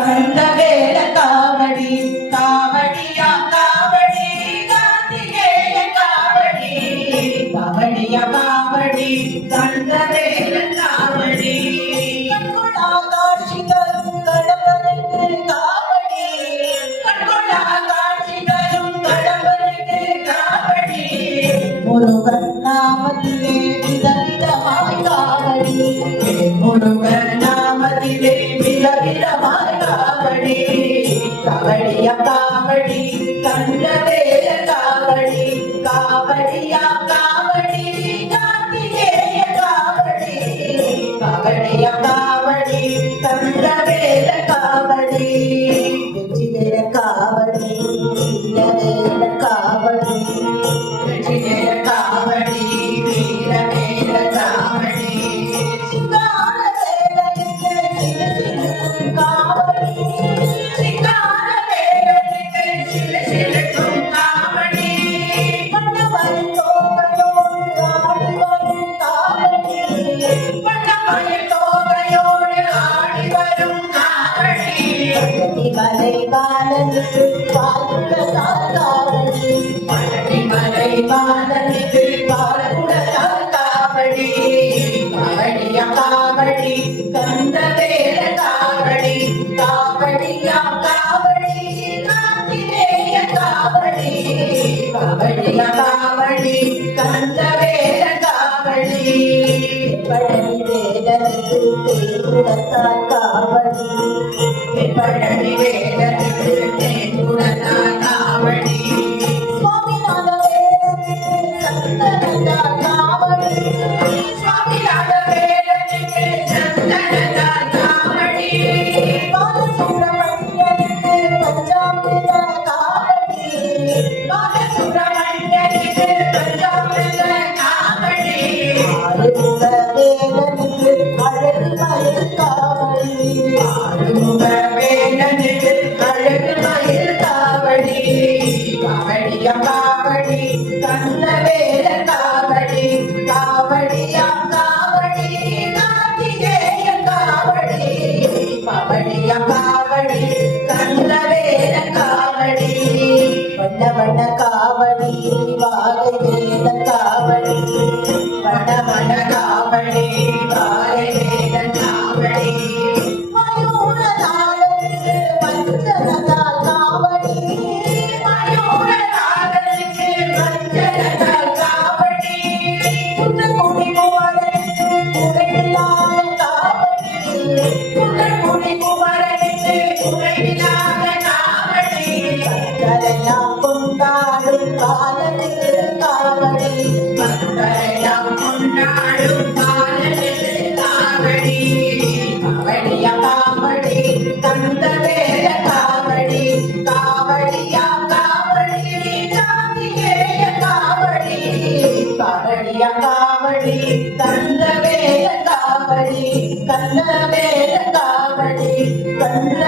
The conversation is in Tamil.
கந்தவேல காவடி காவடியா காவடி கார்த்திகேய காவடி காவடியா காவடி கந்தவேல காவடி கண்கொள்ளா காட்சி தரும் கடவுளுக்கு காவடி கண்கொள்ளா காட்சி தரும் கடவுளுக்கு காவடி முருகன் நாமத்திலே விதவிதமாய் காவடி முருகன் நாமத்திலே விதவிதமாய் காவடி காவடியா காவடி கந்தவேல காவடி காவடியா காவடி கார்த்திகேய காவடி காவடியா காவடி கந்தவேல காவடி வெற்றிவேல காவடி வீரவேல காவடி வெற்றிவேல காவடி வீரவேல காவடி மலை பாலனுக்கு பால்குடத்தால் காவடி மலை பாலனுக்கு பால்குடத்தால் காவடி காவடியா காவடி கந்தவேல காவடி காவடியா காவடி கார்த்திகேய காவடி காவடியா காவடி கந்தவேல காவடி பழனி வேலனுக்கு தேர்குடத்தால் காவடி பழனி வேலனுக்கு தேர்குடத்தால் காவடி சுவாமிநாத வேலனுக்கு சந்தனத்தால் காவடி சுவாமிநாத வேலனுக்கு சந்தனத்தால் காவடி பாலசுப்ரமணியனுக்கு பஞ்சாமிர்த காவடி பாலசுப்ரமணியனுக்கு பஞ்சாமிர்த காவடி ஆறுமுக வேலனுக்கு அழகு மயில் காவடி ஆறுமுக வேலனுக்கு அழகு மயில் காவடி காவடியா காவடி கந்தவேல காவடி காவடியா காவடி கார்த்திகேய காவடி காவடியா காவடி கந்தவேல காவடி வண்ண வண்ண காவடி வாகை வேல காவடி வண்ண வண்ண காவடி வாகை வேல காவடி மயூர தாளனுக்கு வஞ்சனத்தால் காவடி மயூர தாளனுக்கு வஞ்சனத்தால் காவடி குன்றக்குடி குமரனுக்கு குறைவில்லாத காவடி குன்றக்குடி குமரனுக்கு குறைவில்லாத காவடி கந்தரையாம் கொண்டாடும் பாலனுக்கு காவடி கந்தரையாம் கொண்டாடும் பாலனுக்கு காவடி காவடியா காவடி கந்தவேல காவடி காவடியா காவடி கார்த்திகேய காவடி காவடியா காவடி கந்தவேல காவடி கந்தவேல காவடி கந்த